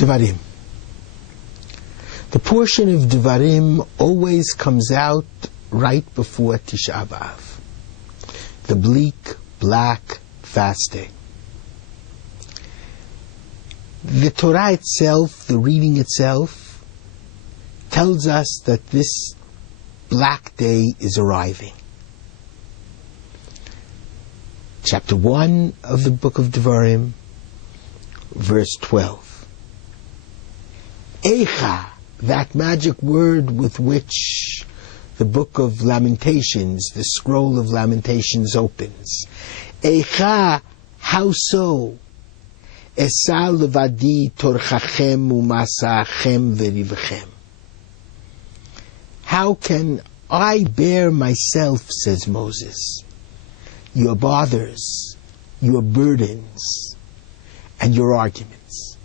Devarim. The portion of Devarim always comes out right before Tisha B'Av, the bleak, black, fast day. The Torah itself, the reading itself, tells us that this black day is arriving. Chapter 1 of the book of Devarim, verse 12. Eicha, that magic word with which the book of Lamentations, the scroll of Lamentations opens. Eicha, how so? Esa levadi torchachem umasachem verivchem. How can I bear myself, says Moses, your bothers, your burdens, and your arguments?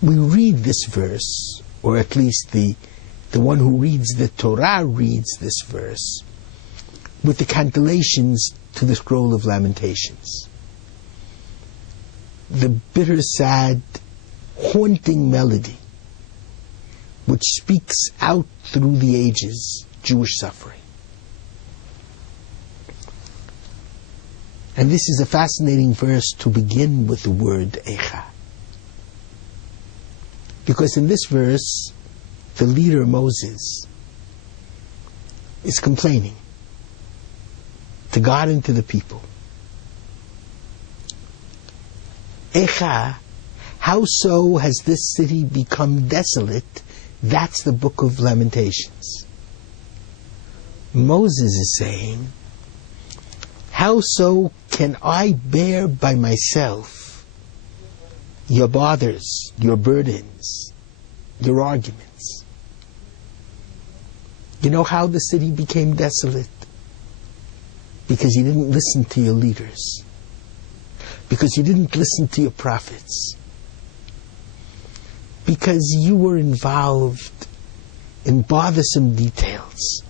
We read this verse, or at least the one who reads the Torah reads this verse, with the cantillations to the scroll of Lamentations. The bitter, sad, haunting melody which speaks out through the ages Jewish suffering. And this is a fascinating verse to begin with the word Eicha. Because in this verse, the leader Moses is complaining to God and to the people. Eicha, how so has this city become desolate? That's the book of Lamentations. Moses is saying, how so can I bear by myself your bothers, your burdens, your arguments? You know how the city became desolate? Because you didn't listen to your leaders. Because you didn't listen to your prophets. Because you were involved in bothersome details.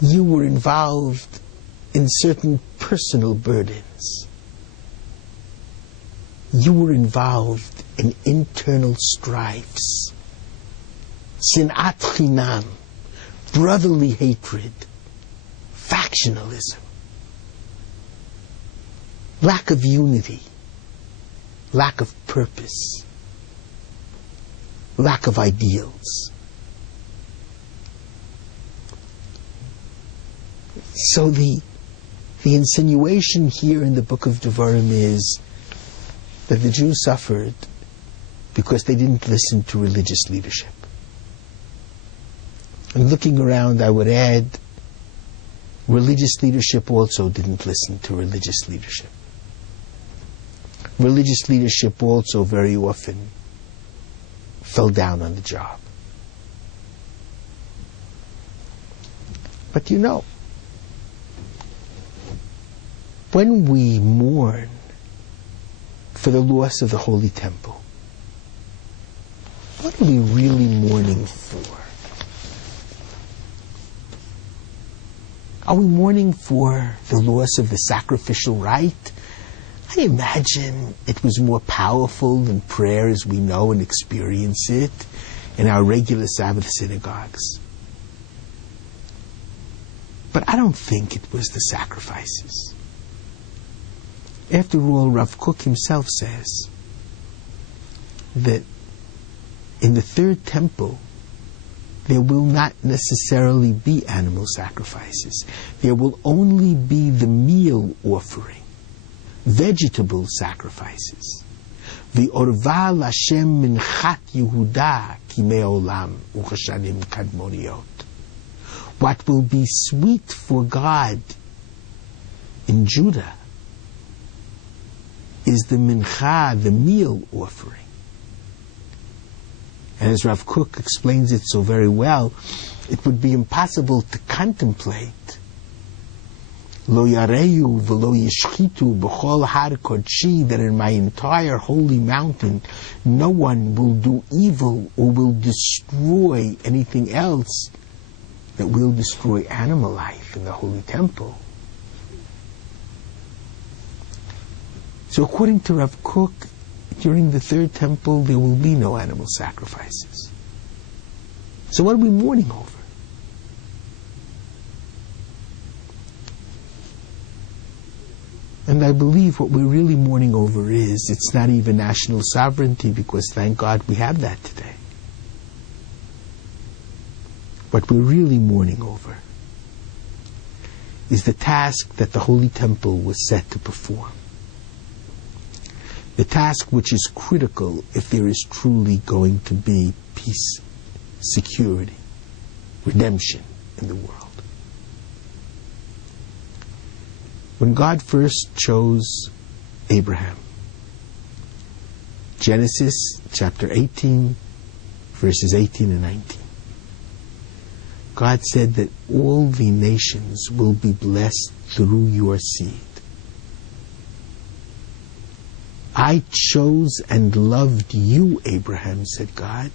You were involved in certain personal burdens. You were involved in internal strifes. Sinat chinam, brotherly hatred, factionalism, lack of unity, lack of purpose, lack of ideals. So the insinuation here in the book of Devarim is that the Jews suffered because they didn't listen to religious leadership. And looking around, I would add, religious leadership also didn't listen to religious leadership. Religious leadership also very often fell down on the job. But you know, when we mourn for the loss of the Holy Temple, what are we really mourning for? Are we mourning for the loss of the sacrificial rite? I imagine it was more powerful than prayer as we know and experience it in our regular Sabbath synagogues. But I don't think it was the sacrifices. After all, Rav Kook himself says that in the third temple, there will not necessarily be animal sacrifices. There will only be the meal offering, vegetable sacrifices. V'orva l'Hashem minchat Yehuda kimei olam uchashanim kadmoniot. What will be sweet for God in Judah is the mincha, the meal offering. And as Rav Kook explains it so very well, it would be impossible to contemplate lo yareyu v'lo yishchitu b'chol har kodshi, that in my entire holy mountain no one will do evil or will destroy anything else that will destroy animal life in the holy temple. So according to Rav Kook, during the third temple there will be no animal sacrifices. So what are we mourning over? And I believe what we're really mourning over is, it's not even national sovereignty, because thank God we have that today. What we're really mourning over is the task that the Holy Temple was set to perform. The task which is critical if there is truly going to be peace, security, redemption in the world. When God first chose Abraham, Genesis chapter 18, verses 18 and 19, God said that all the nations will be blessed through your seed. I chose and loved you, Abraham, said God,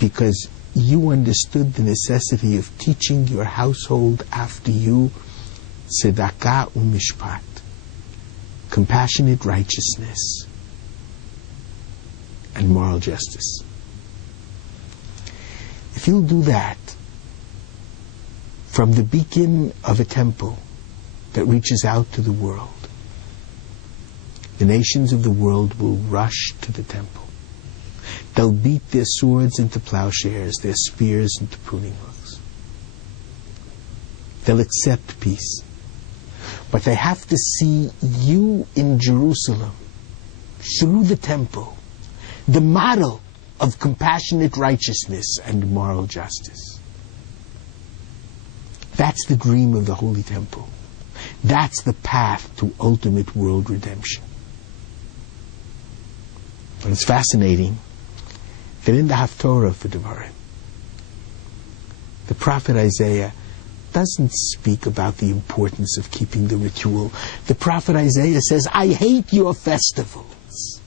because you understood the necessity of teaching your household after you tzedakah u'mishpat, compassionate righteousness and moral justice. If you'll do that, from the beacon of a temple that reaches out to the world, the nations of the world will rush to the temple. They'll beat their swords into plowshares, their spears into pruning hooks. They'll accept peace. But they have to see you in Jerusalem, through the temple, the model of compassionate righteousness and moral justice. That's the dream of the Holy Temple. That's the path to ultimate world redemption. And it's fascinating that in the Haftorah for Devarim, the prophet Isaiah doesn't speak about the importance of keeping the ritual. The prophet Isaiah says, I hate your festivals.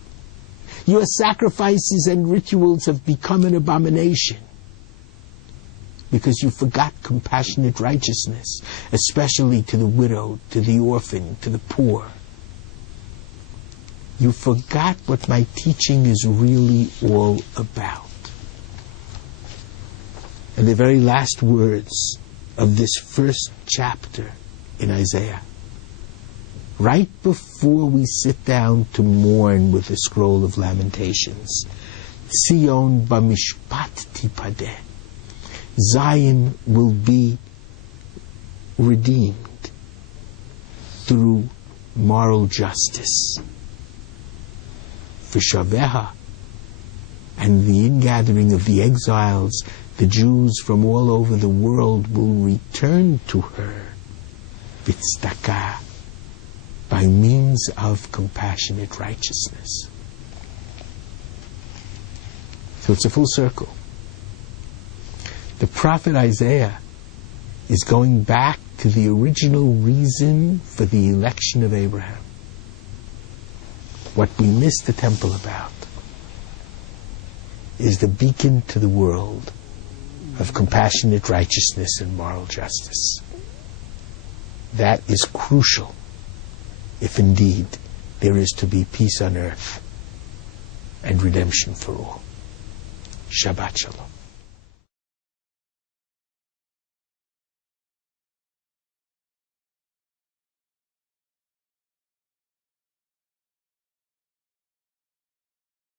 Your sacrifices and rituals have become an abomination because you forgot compassionate righteousness, especially to the widow, to the orphan, to the poor. You forgot what my teaching is really all about. And the very last words of this first chapter in Isaiah, right before we sit down to mourn with the scroll of Lamentations, Zion b'mishpat tipadeh, Zion will be redeemed through moral justice. V'shaveha, and the ingathering of the exiles, the Jews from all over the world will return to her b'tzedakah, by means of compassionate righteousness. So it's a full circle. The prophet Isaiah is going back to the original reason for the election of Abraham. What we miss the temple about is the beacon to the world of compassionate righteousness and moral justice. That is crucial if indeed there is to be peace on earth and redemption for all. Shabbat Shalom.